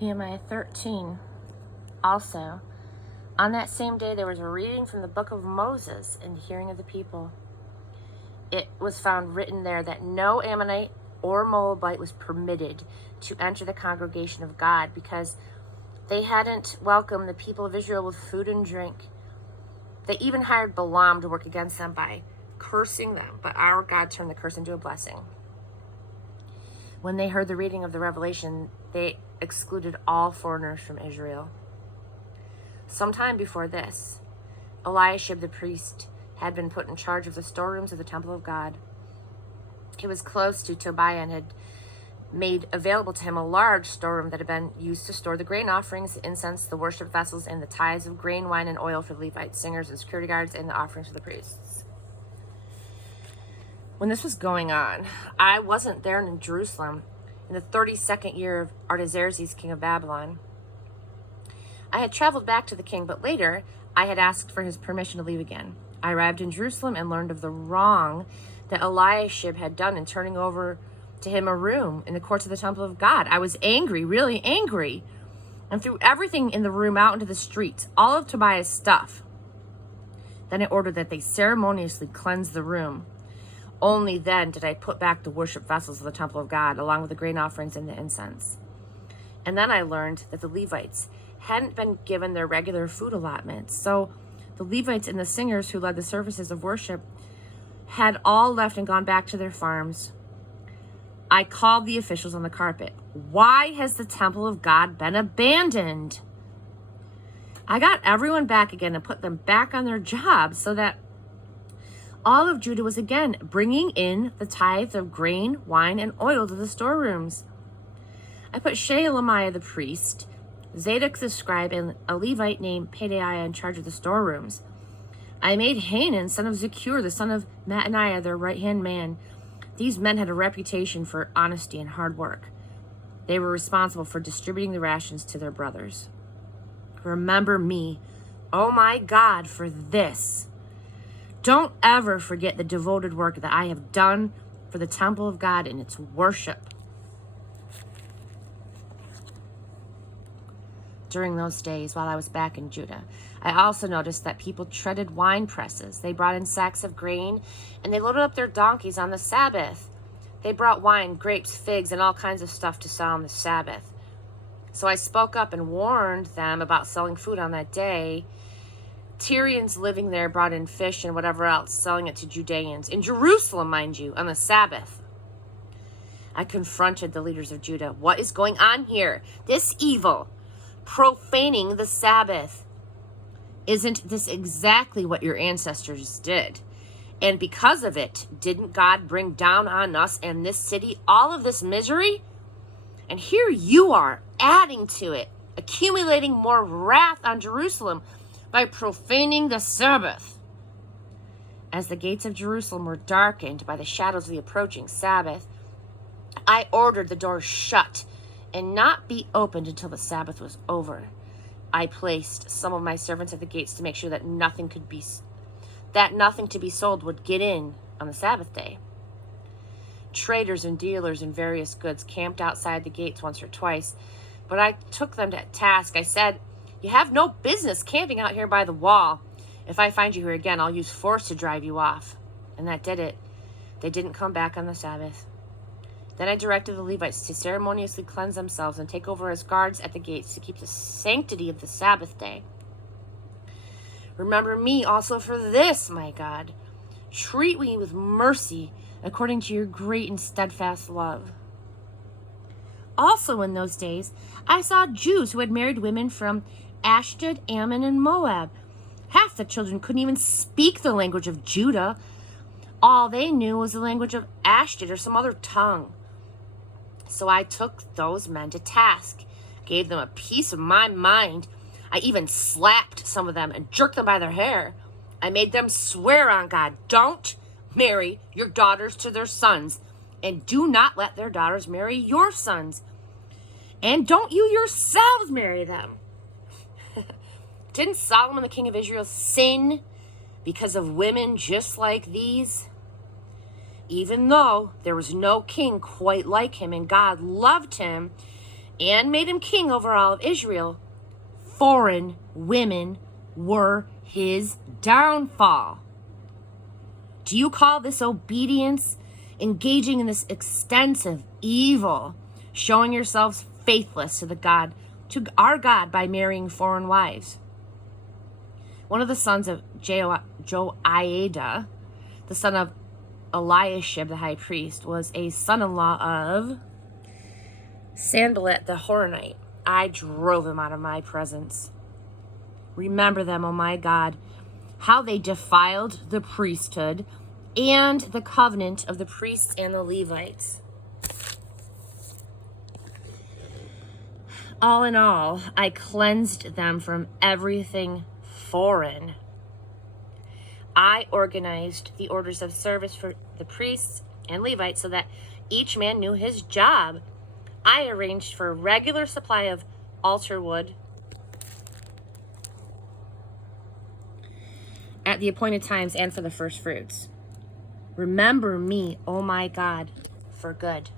Nehemiah 13. Also, on that same day there was a reading from the book of Moses in the hearing of the people. It was found written there that no Ammonite or Moabite was permitted to enter the congregation of God because they hadn't welcomed the people of Israel with food and drink. They even hired Balaam to work against them by cursing them, but our God turned the curse into a blessing. When they heard the reading of the revelation, they excluded all foreigners from Israel. Sometime before this, Eliashib the priest had been put in charge of the storerooms of the temple of God. He was close to Tobiah and had made available to him a large storeroom that had been used to store the grain offerings, the incense, the worship vessels, and the tithes of grain, wine, and oil for the Levites, singers, and security guards, and the offerings for the priests. When this was going on, I wasn't there in Jerusalem in the 32nd year of Artaxerxes, king of Babylon. I had traveled back to the king, but later I had asked for his permission to leave again. I arrived in Jerusalem and learned of the wrong that Eliashib had done in turning over to him a room in the courts of the temple of God. I was angry, really angry, and threw everything in the room out into the streets, all of Tobiah's stuff. Then I ordered that they ceremoniously cleanse the room. Only then did I put back the worship vessels of the temple of God, along with the grain offerings and the incense. And then I learned that the Levites hadn't been given their regular food allotments. So the Levites and the singers who led the services of worship had all left and gone back to their farms. I called the officials on the carpet. Why has the temple of God been abandoned? I got everyone back again and put them back on their jobs so that all of Judah was again bringing in the tithe of grain, wine, and oil to the storerooms. I put Shelemiah the priest, Zadok the scribe, and a Levite named Pedaiah in charge of the storerooms. I made Hanan, son of Zakur, the son of Mattaniah, their right-hand man. These men had a reputation for honesty and hard work. They were responsible for distributing the rations to their brothers. Remember me, oh my God, for this. Don't ever forget the devoted work that I have done for the temple of God and its worship. During those days, while I was back in Judah, I also noticed that people treaded wine presses. They brought in sacks of grain, and they loaded up their donkeys on the Sabbath. They brought wine, grapes, figs, and all kinds of stuff to sell on the Sabbath. So I spoke up and warned them about selling food on that day. Tyrians living there brought in fish and whatever else, selling it to Judeans. In Jerusalem, mind you, on the Sabbath. I confronted the leaders of Judah. What is going on here? This evil, profaning the Sabbath. Isn't this exactly what your ancestors did? And because of it, didn't God bring down on us and this city all of this misery? And here you are, adding to it, accumulating more wrath on Jerusalem by profaning the Sabbath. As the gates of Jerusalem were darkened by the shadows of the approaching Sabbath, I ordered the doors shut and not be opened until the Sabbath was over. I placed some of my servants at the gates to make sure that nothing to be sold would get in on the Sabbath day. Traders and dealers in various goods camped outside the gates once or twice, but I took them to task. I said, "You have no business camping out here by the wall. If I find you here again, I'll use force to drive you off." And that did it. They didn't come back on the Sabbath. Then I directed the Levites to ceremoniously cleanse themselves and take over as guards at the gates to keep the sanctity of the Sabbath day. Remember me also for this, my God. Treat me with mercy according to your great and steadfast love. Also in those days, I saw Jews who had married women from Ashdod, Ammon, and Moab. Half the children couldn't even speak the language of Judah. All they knew was the language of Ashdod or some other tongue. So I took those men to task, gave them a piece of my mind. I even slapped some of them and jerked them by their hair. I made them swear on God, don't marry your daughters to their sons, and do not let their daughters marry your sons. And don't you yourselves marry them. Didn't Solomon, the king of Israel, sin because of women just like these? Even though there was no king quite like him and God loved him, and made him king over all of Israel, foreign women were his downfall. Do you call this obedience? Engaging in this extensive evil, showing yourselves faithless to our God by marrying foreign wives. One of the sons of Joiada, the son of Eliashib the high priest, was a son-in-law of Sanballat the Horonite. I drove him out of my presence. Remember them, O my God, how they defiled the priesthood and the covenant of the priests and the Levites. All in all, I cleansed them from everything foreign. I organized the orders of service for the priests and Levites so that each man knew his job. I arranged for a regular supply of altar wood at the appointed times and for the first fruits. Remember me, O my God, for good.